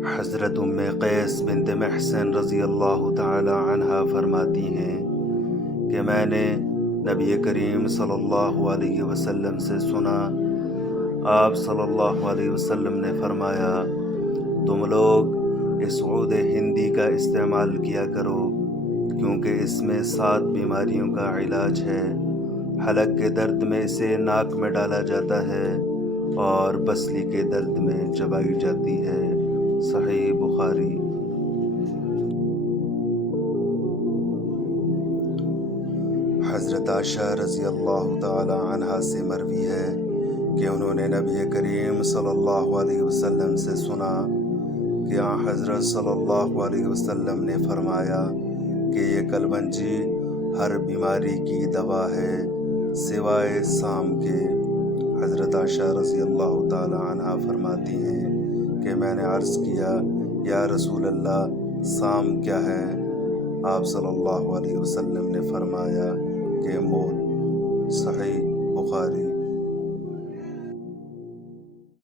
حضرت ام قیس بنت محسن رضی اللہ تعالی عنہا فرماتی ہیں کہ میں نے نبی کریم صلی اللہ علیہ وسلم سے سنا، آپ صلی اللہ علیہ وسلم نے فرمایا، تم لوگ اس عود ہندی کا استعمال کیا کرو کیونکہ اس میں 7 بیماریوں کا علاج ہے۔ حلق کے درد میں اسے ناک میں ڈالا جاتا ہے اور پسلی کے درد میں چبائی جاتی ہے۔ صحیح بخاری۔ حضرت عائشہ رضی اللہ تعالی عنہا سے مروی ہے کہ انہوں نے نبی کریم صلی اللہ علیہ وسلم سے سنا کہ حضرت صلی اللہ علیہ وسلم نے فرمایا کہ یہ کلونجی ہر بیماری کی دوا ہے سوائے سام کے۔ حضرت عائشہ رضی اللہ تعالی عنہا فرماتی ہیں کہ میں نے عرض کیا، یا رسول اللہ، سام کیا ہے؟ آپ صلی اللہ علیہ وسلم نے فرمایا کہ موت۔ صحیح بخاری۔